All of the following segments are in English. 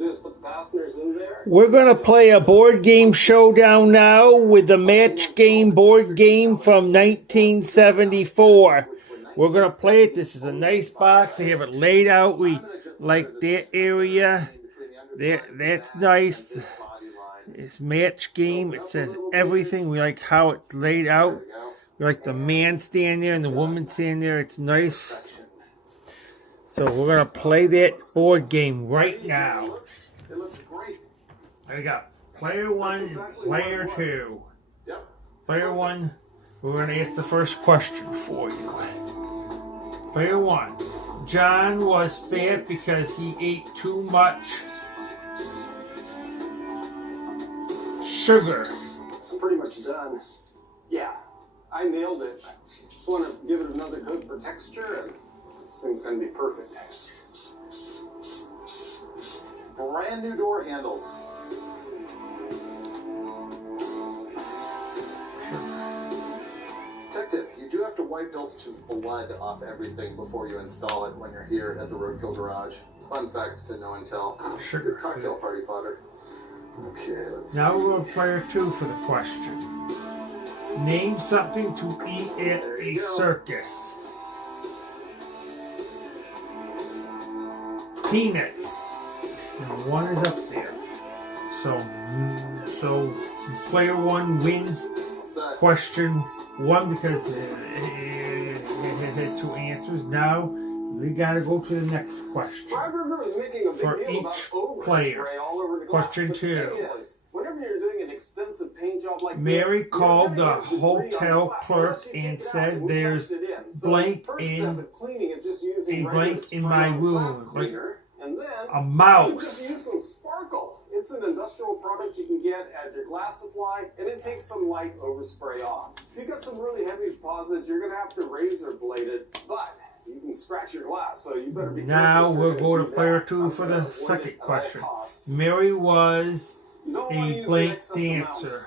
do is put the fasteners in there. We're going to play a board game showdown now with the match game board game from 1974. We're going to play it. This is a nice box. They have it laid out. We like that area. That's nice. It's match game. It says everything. We like how it's laid out. We like the man stand there and the woman stand there. It's nice. So we're going to play that board game right now. There we go. Player 1 and player 2. Player 1, we're going to ask the first question for you. Player 1. John was fat because he ate too much sugar. I'm pretty much done. Yeah, I nailed it. Just want to give it another coat for texture, and this thing's going to be perfect. Brand new door handles. Tech tip, you do have to wipe Dulcich's blood off everything before you install it when you're here at the Roadkill Garage. Fun facts to know and tell. Sugar. Cocktail party fodder. Okay, let's Now see. we're on player 2 for the question. Name something to eat at a circus. Peanuts. And 1 is up there. So player 1 wins question 1 because it had 2 answers. Now we gotta go to the next question. For each player. Question 2. Whenever you're doing an extensive paint job like Mary this, called the hotel clerk and said there's blank in my room. Like a mouse. Just use some sparkle. It's an industrial product you can get at your glass supply, and it takes some light overspray off. If you've got some really heavy deposits, you're going to have to razor blade it, but you can scratch your glass, so you better be careful. Now we'll go to player 2 for the second question. Mary was a blank dancer.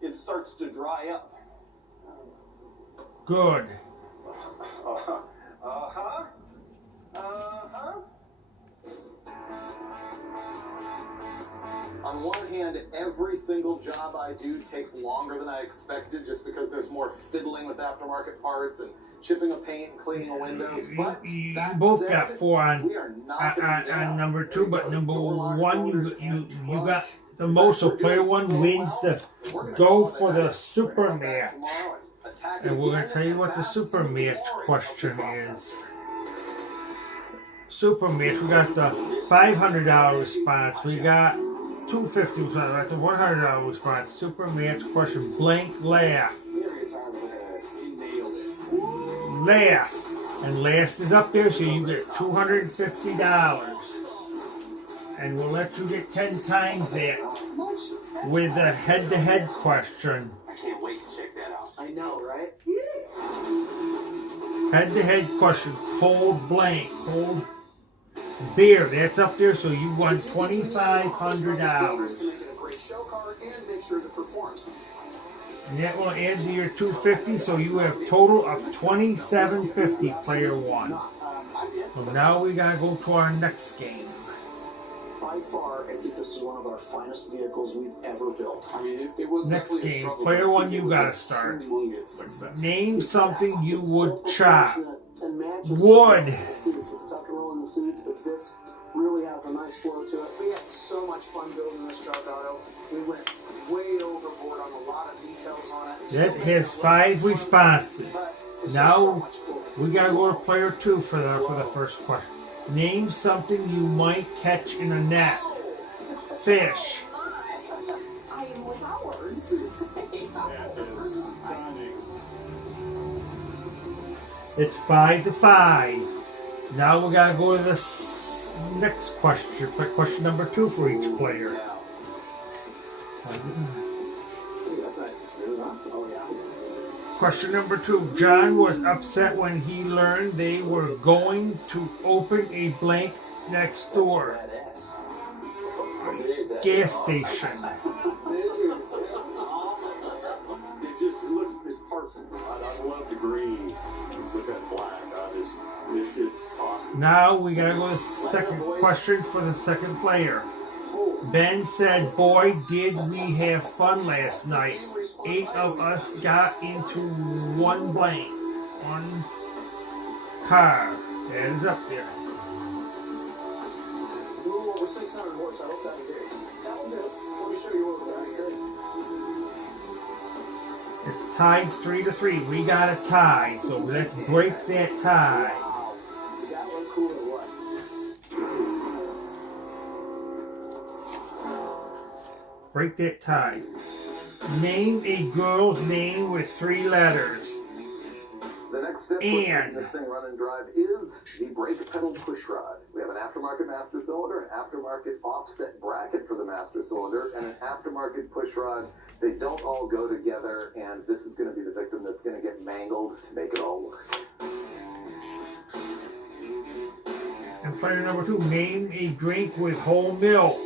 It starts to dry up. Good. On one hand, every single job I do takes longer than I expected just because there's more fiddling with aftermarket parts and chipping a paint and cleaning the windows. But You that both said, got 4 on we are not gonna give up. number 2, but number Door lock 1 cylinders you and got the most. So player 1 wins the go for the super match. And we're going to tell you what the super match question is. Super match, we got the $500 response. We got $250, that's a $100 response. Super match question, blank laugh. Last. And last is up there, so you get $250. And we'll let you get 10 times that with a head-to-head question. I can't wait to check that out. I know, right? Head-to-head question, cold blank, cold beer, that's up there, so you won $2,500. To make it a great show car and make sure it performs. And that will add to your $250, so you have total of $2,750, player 1. So now we gotta go to our next game. By far, I think this is one of our finest vehicles we've ever built. I mean, it was Next definitely a game, struggle, player but 1, it you was gotta a start. humongous success. Name It's something you so would chop. proportionate and matches Wood. the seats with the tuck and roll in the seats, but this really has a nice flow to it. We had so much fun building this truck, Otto. We went way overboard on a lot of details on it. That has 5 responses. Now we gotta go to player 2 for the first question. Name something you might catch in a net. Fish. I am without words. It's 5-5. Now we gotta go to the next question. Question number 2 for each player. That's nice and smooth, huh? Oh, yeah. Question number 2. John was upset when he learned they were going to open a blank next door. Gas station. It just looks, it's perfect. I love the green with that black. It's awesome. Now we gotta go to the second question for the second player. Ben said, boy, did we have fun last night. 8 of us got into one car. That is up there. A little over 600 horse. I hope that'll do. That'll do. Let me show you what I said. It's tied 3-3. We got a tie, so let's break that tie. Wow. Does that look cool or what? Break that tie. Name a girl's name with 3 letters. The next step for making this thing run and drive is the brake pedal push rod. We have an aftermarket master cylinder, an aftermarket offset bracket for the master cylinder, and an aftermarket push rod. They don't all go together, and this is going to be the victim that's going to get mangled to make it all work. And player number 2, name a drink with whole milk.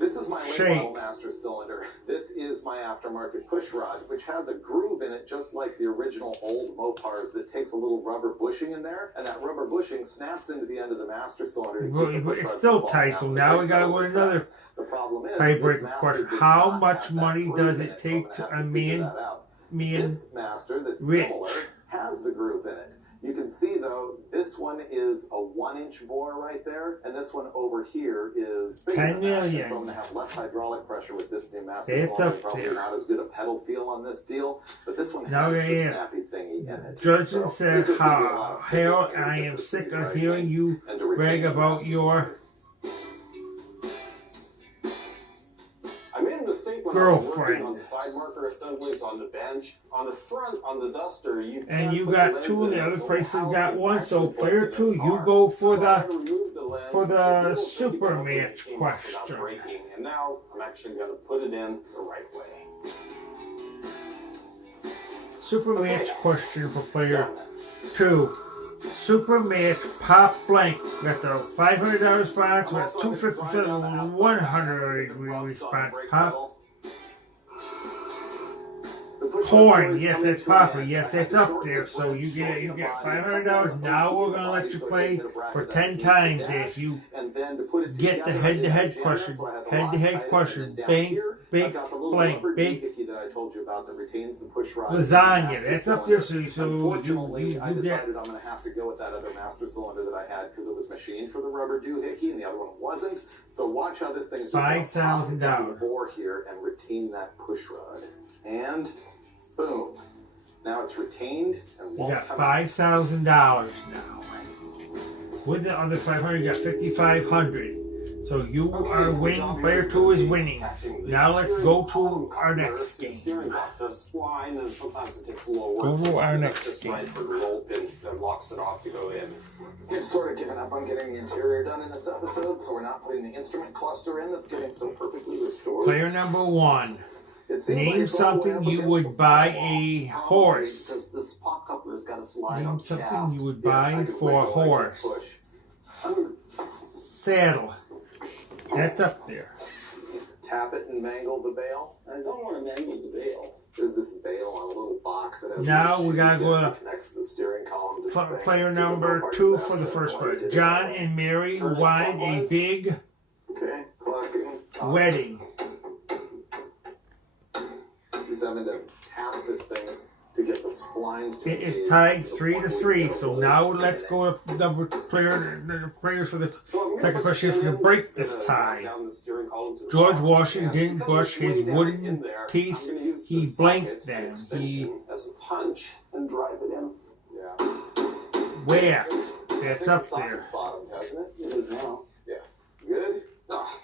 This is my late Shake. model master cylinder. This is my aftermarket push rod, which has a groove in it just like the original old Mopars that takes a little rubber bushing in there, and that rubber bushing snaps into the end of the master cylinder. But it's still tight, so now we gotta go to another tiebreaker question. How much money does it take to a man This master that's rich? similar has the groove in it. You can see though, this one is a 1-inch bore right there, and this one over here is 10 million. So I'm going to have less hydraulic pressure with this new master It's cylinder. up Probably there. not as good a pedal feel on this deal, but this one Now has they the ask. snappy thingy in it. Judson So said, this is gonna be a lot of Harold, fiddling I to am get sick this of right hearing thing you and to retain brag the about master your cylinder. I made a mistake when I was working girlfriend. on the side marker assemblies on the bench. On the front, on the duster, you And can't you put got the 2 lens and the in other until places the got housing's 1, so actually player plugged 2, in the you car. go for So I the removed the lens, for which is the a little tricky, super but hopefully match it came out without question. breaking. And now I'm actually going to put it in the right way. super match question for player Done. 2. Super match pop blank. Got the $500 response, we got $250 $100 response. Pop porn, yes, that's proper. Yes, that's up there. So you get $500. Now we're gonna let you play for 10 times if you get the head-to-head question. Head-to-head question. Bank, bake, blank, bake lasagna. That's up there. So you I get. decided I'm going to have to go with that other master cylinder that I had because it was machined for the rubber doohickey and the other one wasn't. So watch how this thing's just gonna pop $5,000. into the bore here and retain that push rod. And boom. Now it's retained and You won't got come out. $5,000 now. With the other 500, you got 5,500. So you are winning. Player 2 is winning. Now let's go to our next game. Sometimes it takes a little Go work. to our next Just game. right for the roll pin that locks it off to go in. We've sort of given up on getting the interior done in this episode, so we're not putting the instrument cluster in that's getting so perfectly restored. Player number 1. It seems Name it's all the way something up you against would the buy wall. a horse. Because this pop coupler's got a slide Name on something shaft. you would Yeah, I buy could for a wiggle, I could horse. push. Saddle. That's up there. Tap it and mangle the bail. I don't want to mangle the bail. There's this bail on a little box that has Now we gotta go to connects the steering column to the thing. Player It's a number Mopar 2 disaster. for the first Why did one. it John happen? and Mary wanted a big Okay, clocking. wedding. He's having to tap this thing to get the splines to It is engage. tied 3-3. So now let's go to the players for the second question for the break this time. George Washington didn't brush his wooden teeth. He blanked them. He as a punch and drive it in. Yeah. waxed. That's up there. Bottom, hasn't it? It is now. Yeah. Good. Oh,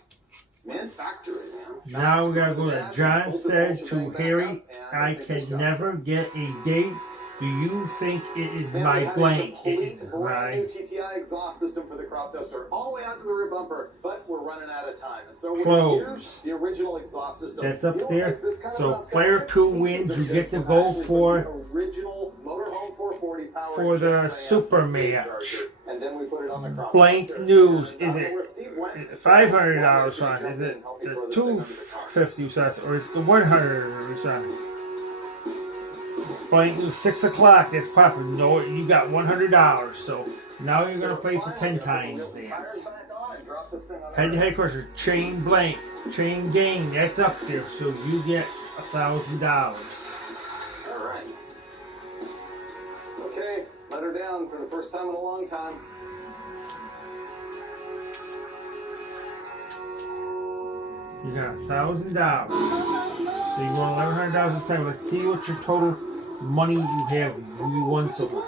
man, factory, man. Now we gotta go to John said to Harry, I can never get a date. Do you think it is my blank? It is Brand new my TTI exhaust system for the crop duster, all the way out to the rear bumper, but we're running out of time, and so we're Close. going to use the original exhaust system. That's up You know what there. makes this kind of So nuts, player guys? 2 Pieces wins. of You this get to were go actually for the original motorhome 440 powered for the jet super van match. charger, and then we put it on the crop Blank duster. news. And Is where it Steve went, $500 Well, son? Is it help me the throw this thing under the car. $250 cents or it's the $100 son? Blank news 6 o'clock. That's proper. No, you got $100. So now you're gonna play for 10 times. Then. Tires back on, drop this thing on Head-to-head question, chain blank, chain game, that's up there, so you get $1,000. All right. Okay, let her down for the first time in a long time. You got $1,000. So you won $1,100 this time. Let's see what your total money you have. You won so far.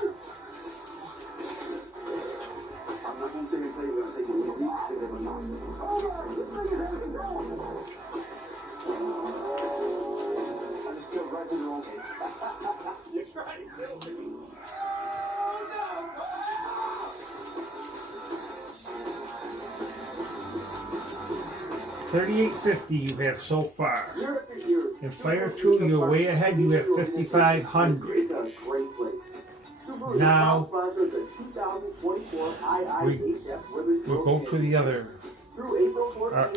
I'm not going to say you're going to take it easy because I'm not. I just jumped right to the wrong game. You're trying to kill me. $3,850 you have so far. In Fire 2, you're way ahead. You have $5,500. Now, we'll go to the other.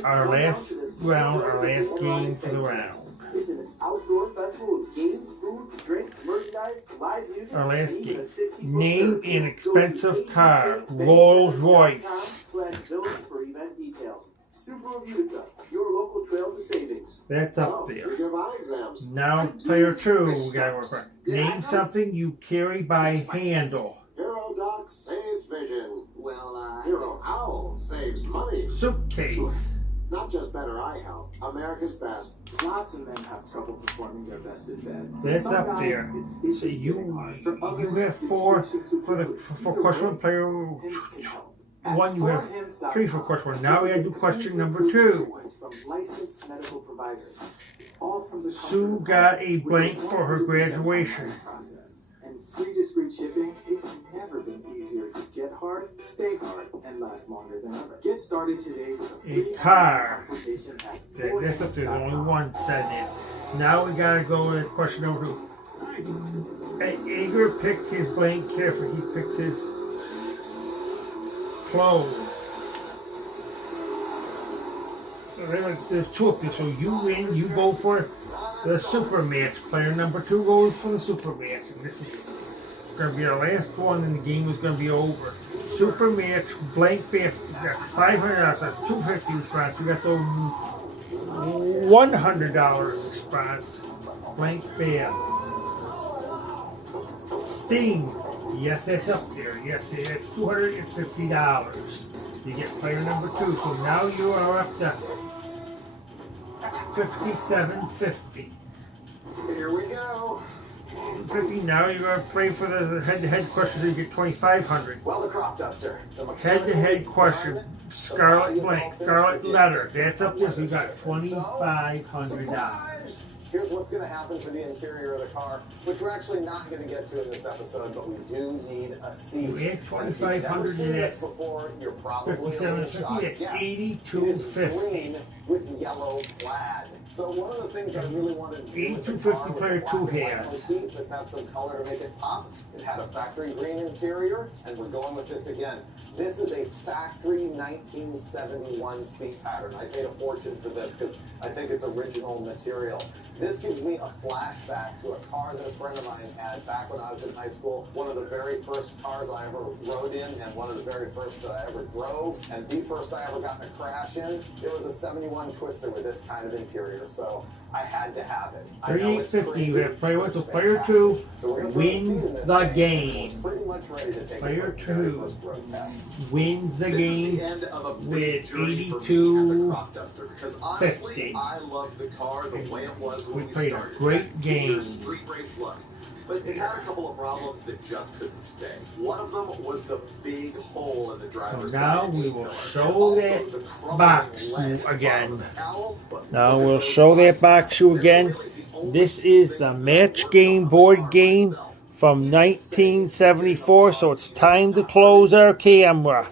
Our last round, our last game for the round. It's an outdoor festival of games, food, drink, merchandise, live music. Our last game. Name an expensive car. Rolls Royce. /village for event details. Subaru Utica, your local trail to savings. That's up there. Here's your eye exams. Now, player 2, we gotta work on. Name something you carry by handle. Hero Doc saves vision. Well, Hero Owl saves money. Suitcase. Not just better eye health, America's best. Lots of men have trouble performing their best in bed. That's Some up guys, there. It's So issues getting hard. For you others, have it's 4 switching to for the food. for Either question way, one, player Hims can help. 1 you have 3 for question 1. Now we gotta do question number 2. From licensed medical providers, all from the Sue got a blank for her graduation. process. And free discreet shipping, it's never been easier to get hard, stay hard, and last longer than ever. Get started today with a free car. consultation at That's up there. The only one said it. Now we gotta go to question number 2. Edgar picked his blank carefully. He picked his clothes. So there's 2 up there. So you win. You go for the super match. Player number 2 goes for the super match. And this is going to be our last one, and the game is going to be over. Super match, blank bath. We got $500. That's $250 response. We got the $100 response. Blank bath. Sting. Yes, that's up there. Yes, it's $250. You get player number 2. So now you are up to $57.50. Here we go. 50. Now you're going to play for the head-to-head question. So you get $2,500. Well, the crop duster. Head-to-head question. Scarlet blank. Scarlet letter. That's up there. So you got $2,500. Here's what's going to happen for the interior of the car, which we're actually not going to get to in this episode, but we do need a seat. You add $2,500 to that. Before, you're probably $57.50. That's $82.50. With yellow plaid. So one of the things I really wanted to do with the $82.50 car player was 2 black and has. white motif. Let's have some color to make it pop. It had a factory green interior, and we're going with this again. This is a factory 1971 seat pattern. I paid a fortune for this because I think it's original material. This gives me a flashback to a car that a friend of mine had back when I was in high school. One of the very first cars I ever rode in, and one of the very first that I ever drove, and the first I ever got in a crash in. It was a 71 Twister with this kind of interior, so I had to have it. $38.50. You have player 1. So player 2 wins the game. Pretty much ready to take Player the very 2 first road test. wins the This game is the end of a with big journey for me at the crop duster because honestly, 50. I love the car the way it was We when we played a started. great It gave game. your street race look. But it had a couple of problems that just couldn't stay. One of them was the big hole in the So driver's now side we gate will pillar. show Also, that the crumbling box lead you at the bottom again. of the cowl, but Now look at we'll those show that sides. box you They're again. really the only This two is things the that match work game on the board car by game itself. from 1974. So it's time to close our camera.